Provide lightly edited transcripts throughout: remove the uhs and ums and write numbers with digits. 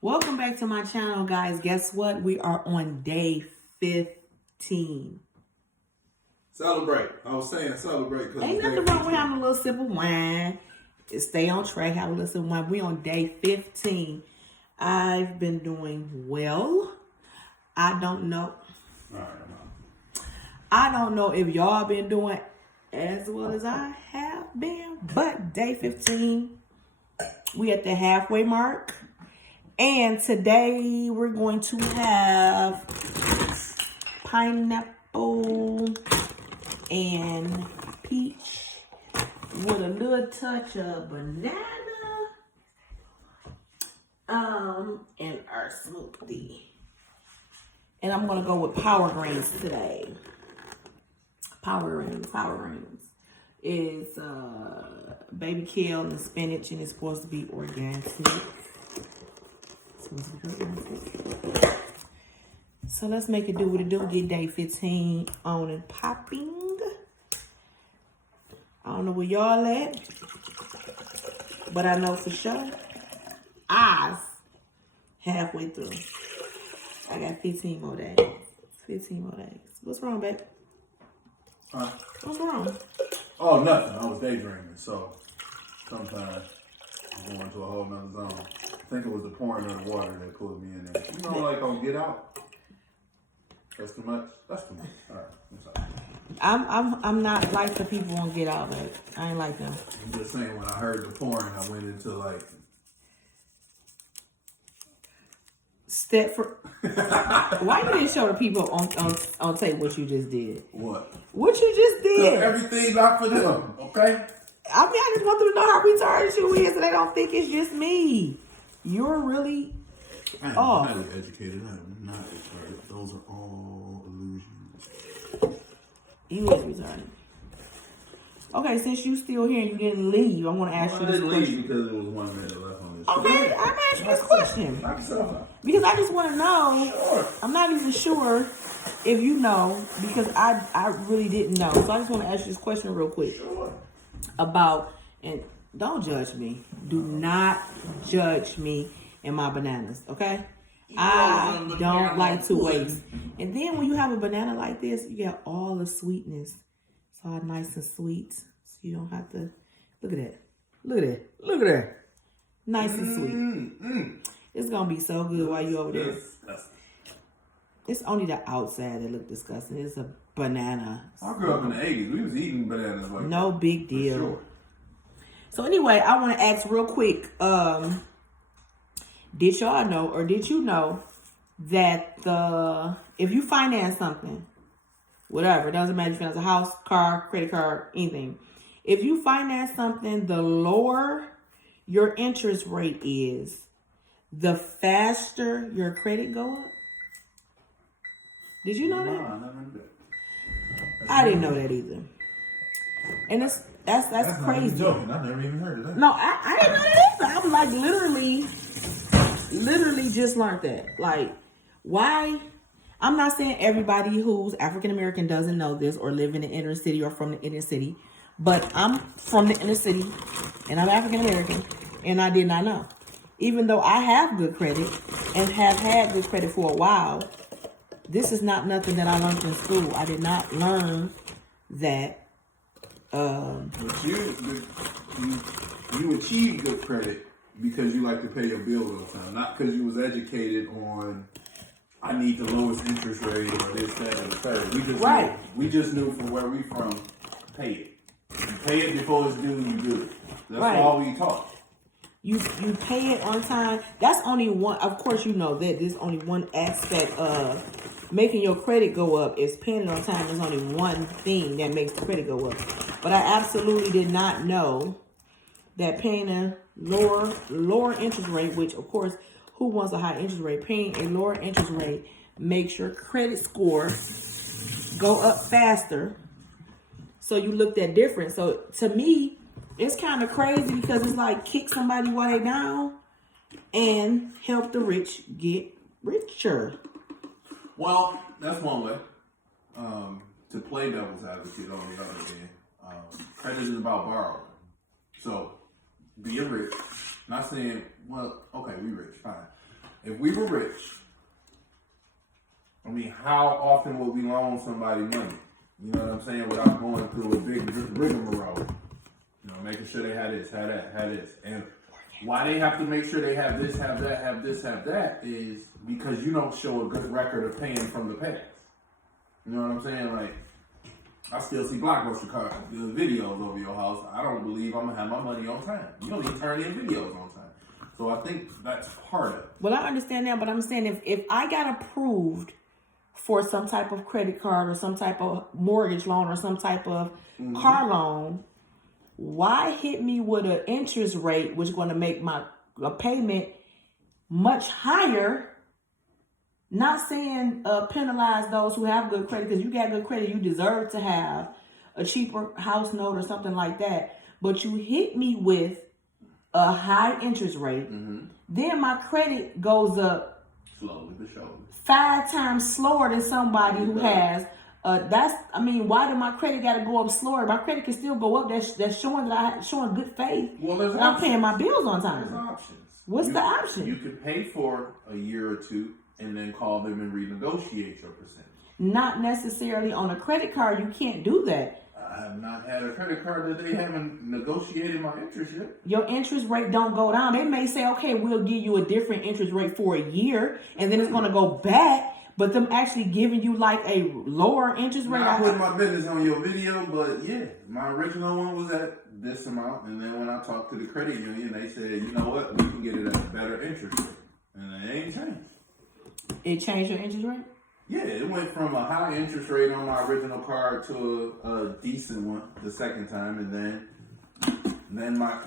Welcome back to my channel, guys. Guess what? We are on day 15. Celebrate. I was saying celebrate. Ain't nothing wrong with having a little sip of wine. Stay on track, have a little sip of wine. We on day 15. I've been doing well. I don't know. I don't know if y'all been doing as well as I have been, but day 15, we at the halfway mark. And today we're going to have pineapple and peach with a little touch of banana and our smoothie. And I'm gonna go with power greens today. Power greens is baby kale and spinach, and it's supposed to be organic. So let's make it do what it do. Get day 15 on and popping. I don't know where y'all at, but I know for sure I's halfway through. I got 15 more days. 15 more days. What's wrong, babe? What's wrong? Oh, nothing. I was daydreaming, so sometimes I'm going to a whole nother zone. I think it was the pouring of the water that pulled me in there. You know, like on Get Out? That's too much? That's too much. All right, I'm sorry. I'm not like the people on Get Out, but I ain't like them. I'm just saying, when I heard the pouring, I went into like... Stepford. Why you didn't show the people on tape what you just did? What? What you just did? Everything's not for them, okay? I mean, I just want them to know how retarded you is, so they don't think it's just me. You're really off. I'm highly educated. I'm not retarded. Those are all illusions. You is retarded. Okay, since you still here and you didn't leave, I want to ask you this question. I didn't leave because there was 1 minute left on this. Okay, I'm asking this question. Because I just want to know. Sure. I'm not even sure if you know, because I really didn't know. So I just want to ask you this question real quick. Sure. About, and don't judge me. Do not judge me and my bananas, okay? I don't like to waste. And then when you have a banana like this, you get all the sweetness. It's all nice and sweet. So you don't have to, look at that. Look at that. Look at that. Nice and sweet. It's going to be so good while you over there. It's only the outside that look disgusting. It's a banana. I grew up in the 80s. We was eating bananas like no big deal. Sure. So anyway, I want to ask real quick, did y'all know or did you know that if you finance something, whatever, it doesn't matter if you finance a house, car, credit card, anything. If you finance something, the lower your interest rate is, the faster your credit go up. Did you know that? No, I never knew that. I didn't know that either. And that's crazy. Not joking. I never even heard of that. No, I didn't know that either. I was like literally just learned that. Like, why? I'm not saying everybody who's African American doesn't know this or live in the inner city or from the inner city, but I'm from the inner city and I'm African American and I did not know. Even though I have good credit and have had good credit for a while, this is not nothing that I learned in school. I did not learn that. But you achieved good credit because you like to pay your bills all the time, not because you was educated on I need the lowest interest rate or this, that, and the third. We just knew from where we from, pay it. You pay it before it's due, you do it. That's all we taught. You pay it on time. That's only one. Of course, you know that there's only one aspect of making your credit go up. Is paying it on time. There's only one thing that makes the credit go up. But I absolutely did not know that paying a lower interest rate, which of course, who wants a high interest rate? Paying a lower interest rate makes your credit score go up faster. So you look that different. So to me, it's kind of crazy because it's like kick somebody while they down and help the rich get richer. Well, that's one way. To play devil's advocate on the other hand, credit is about borrowing. So being rich Not saying, well, okay, we rich, fine. If we were rich, I mean, how often would we loan somebody money? You know what I'm saying? Without going through a big rigmarole. You know, making sure they have this, have that, have this. And why they have to make sure they have this, have that, have this, have that is because you don't show a good record of paying from the past. You know what I'm saying? Like, I still see Blockbuster videos over your house. I don't believe I'm going to have my money on time. You don't even turn in videos on time. So I think that's part of it. Well, I understand that, but I'm saying if I got approved for some type of credit card or some type of mortgage loan or some type of car loan, why hit me with an interest rate which is going to make my payment much higher? Not saying penalize those who have good credit, because you got good credit, you deserve to have a cheaper house note or something like that. But you hit me with a high interest rate, then my credit goes up slowly but surely 5 times slower than somebody who has. Why did my credit got to go up slower? My credit can still go up. That's showing that showing good faith. Well, there's I'm paying my bills on time. There's options. What's the option? You could pay for a year or two and then call them and renegotiate your percentage. Not necessarily on a credit card. You can't do that. I have not had a credit card that they haven't negotiated my interest yet. Your interest rate don't go down. They may say, okay, we'll give you a different interest rate for a year, and then it's going to go back. But them actually giving you like a lower interest rate. I put my business on your video, but yeah, my original one was at this amount, and then when I talked to the credit union, they said, you know what, we can get it at a better interest rate, and it ain't changed. It changed your interest rate? Yeah, it went from a high interest rate on my original card to a decent one the second time, and then my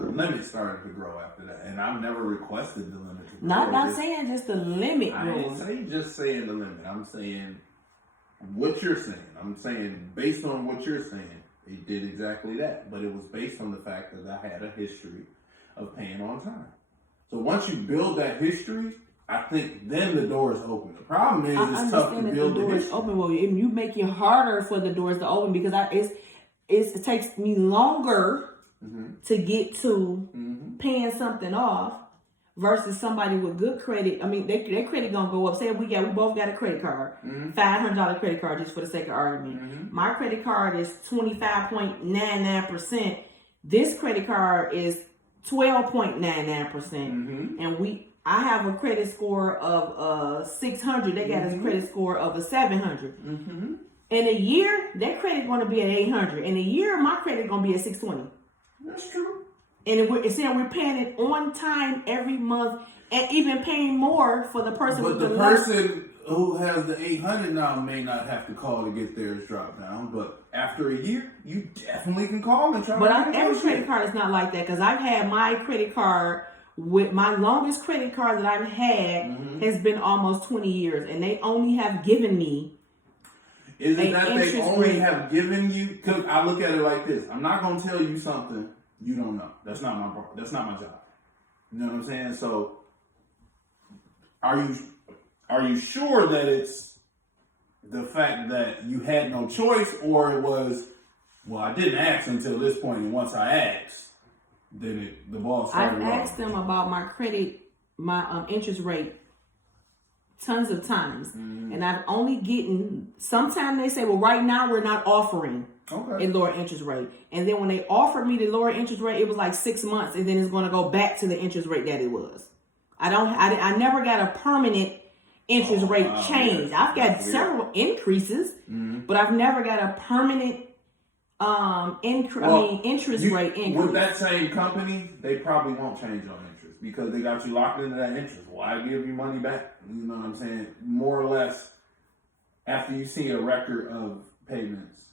limit started to grow after that, and I've never requested the limit to grow. Not saying just the limit. I didn't say just saying the limit. I'm saying what you're saying. I'm saying based on what you're saying, it did exactly that, but it was based on the fact that I had a history of paying on time. So once you build that history, I think then the doors open. The problem is it's tough to build the history. Open. Well, you make it harder for the doors to open because it takes me longer to get to paying something off versus somebody with good credit. I mean, their credit gonna go up. Say we both got a credit card, $500 credit card, just for the sake of argument. My credit card is 25.99%. This credit card is 12.99%, and I have a credit score of 600. They got a credit score of a 700. In a year, their credit going to be at 800. In a year, my credit going to be at 620. That's true. And we're paying it on time every month, and even paying more for the person. But the person who has the 800 now may not have to call to get theirs dropped down. But after a year, you definitely can call and try. But every credit card is not like that, because I've had my credit card. With my longest credit card that I've had has been almost 20 years, and they only have given me. Is it that they only have given you? Because I look at it like this: I'm not going to tell you something you don't know. That's not my job. You know what I'm saying? So, are you sure that it's the fact that you had no choice, or it was, well, I didn't ask until this point, and once I asked, then the ball started. I've asked them about my credit, my interest rate, tons of times, and I've only gotten. Sometimes they say, "Well, right now we're not offering a lower interest rate," and then when they offered me the lower interest rate, it was like 6 months, and then it's going to go back to the interest rate that it was. I never got a permanent interest rate change. I've got several increases, but I've never got a permanent. Interest rate increase. With that same company, they probably won't change your interest because they got you locked into that interest. Why give you money back? You know what I'm saying? More or less, after you see a record of payments,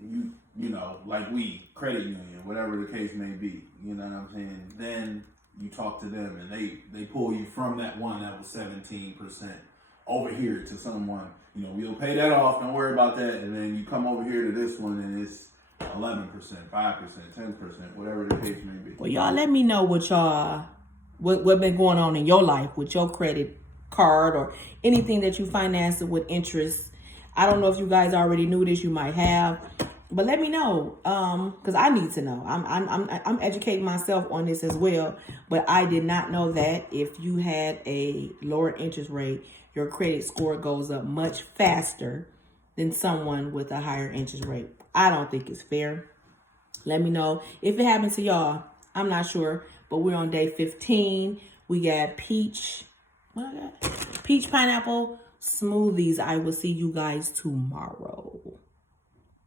you know, like credit union, whatever the case may be, you know what I'm saying? Then you talk to them and they pull you from that one that was 17% over here to someone. You know, we'll pay that off. Don't worry about that. And then you come over here to this one, and it's 11%, 5%, 10%, whatever the case may be. Well, y'all, let me know what been going on in your life with your credit card or anything that you finance with interest. I don't know if you guys already knew this. You might have. But let me know, because I need to know. I'm educating myself on this as well. But I did not know that if you had a lower interest rate, your credit score goes up much faster than someone with a higher interest rate. I don't think it's fair. Let me know if it happened to y'all. I'm not sure, but we're on day 15. We got peach, what I got? Peach pineapple smoothies. I will see you guys tomorrow.